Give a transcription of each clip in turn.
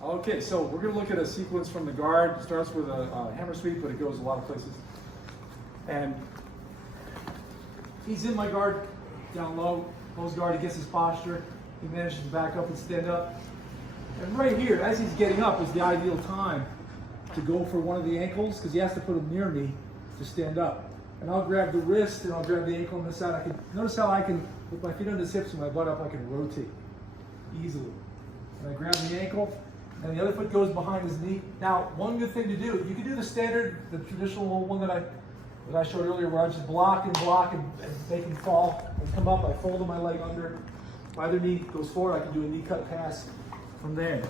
Okay, so we're going to look at a sequence from the guard. It starts with a hammer sweep, but it goes a lot of places. And he's in my guard, down low, close guard, he gets his posture, he manages to back up and stand up. And right here, as he's getting up, is the ideal time to go for one of the ankles, because he has to put him near me to stand up. And I'll grab the wrist and I'll grab the ankle on this side. Notice how I can, with my feet on his hips and my butt up, I can rotate easily. And I grab the ankle, and the other foot goes behind his knee. Now, one good thing to do, you can do the standard, the traditional one that I showed earlier, where I just block and make him fall and come up. I fold my leg under. My other knee goes forward. I can do a knee cut pass from there.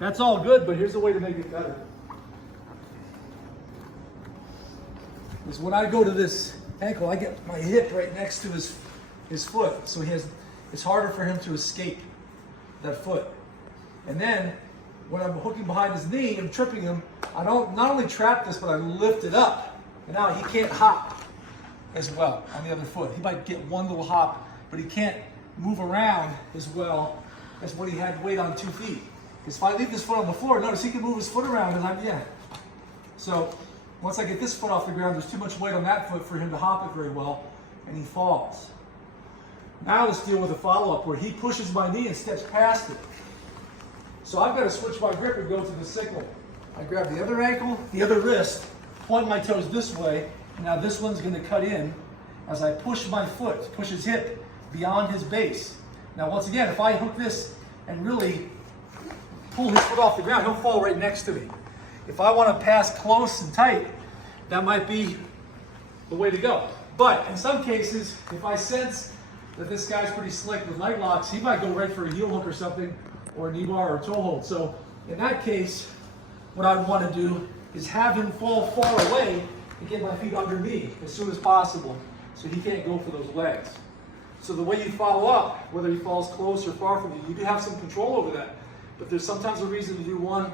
That's all good, but here's a way to make it better. Is when I go to this ankle, I get my hip right next to his foot, so it's harder for him to escape that foot. And then when I'm hooking behind his knee and tripping him, I don't not only trap this, but I lift it up. And now he can't hop as well on the other foot. He might get one little hop, but he can't move around as well as when he had weight on 2 feet. Because if I leave this foot on the floor, notice he can move his foot around and I'm, yeah. So once I get this foot off the ground, there's too much weight on that foot for him to hop it very well, and he falls. Now let's deal with a follow-up where he pushes my knee and steps past it. So I've got to switch my grip and go to the sickle. I grab the other ankle, the other wrist, point my toes this way, and now this one's going to cut in as I push my foot, push his hip beyond his base. Now once again, if I hook this and really pull his foot off the ground, he'll fall right next to me. If I want to pass close and tight, that might be the way to go. But in some cases, if I sense that this guy's pretty slick with leg locks, he might go right for a heel hook or something, or a knee bar or a toe hold. So in that case, what I want to do is have him fall far away and get my feet under me as soon as possible so he can't go for those legs. So the way you follow up, whether he falls close or far from you, you do have some control over that. But there's sometimes a reason to do one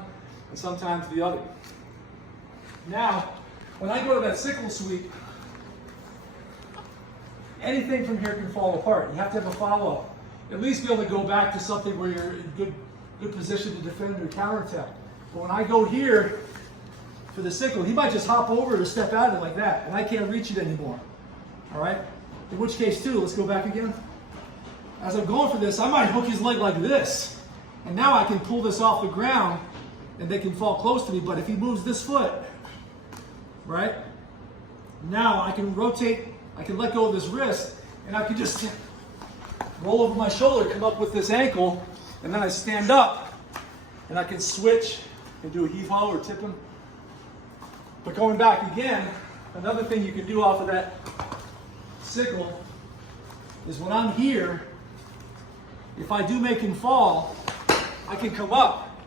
and sometimes the other. Now, when I go to that sickle sweep, anything from here can fall apart. You have to have a follow-up. At least be able to go back to something where you're in good position to defend or counterattack. But when I go here for the sickle, he might just hop over or step out of it like that, and I can't reach it anymore. All right? In which case, too, let's go back again. As I'm going for this, I might hook his leg like this, and now I can pull this off the ground, and they can fall close to me. But if he moves this foot, right? Now I can rotate, I can let go of this wrist, and I can just roll over my shoulder, come up with this ankle, and then I stand up, and I can switch and do a heave-ho or tip him. But going back again, another thing you can do off of that sickle is when I'm here, if I do make him fall, I can come up,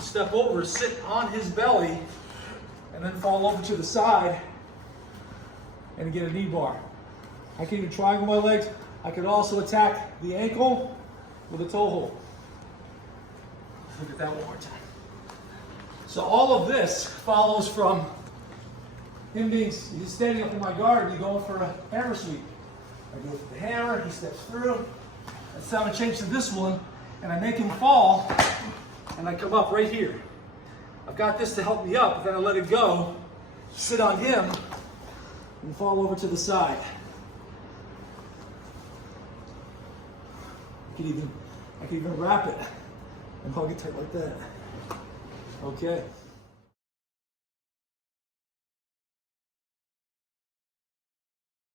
step over, sit on his belly, and then fall over to the side and get a knee bar. I can even triangle my legs. I could also attack the ankle with a toe hold. Look at that one more time. So all of this follows from him he's standing up in my guard and he's going for a hammer sweep. I go for the hammer, he steps through. That's how I change to this one, and I make him fall, and I come up right here. I've got this to help me up, but then I let it go, sit on him, and fall over to the side. I can even wrap it and hug it tight like that. Okay.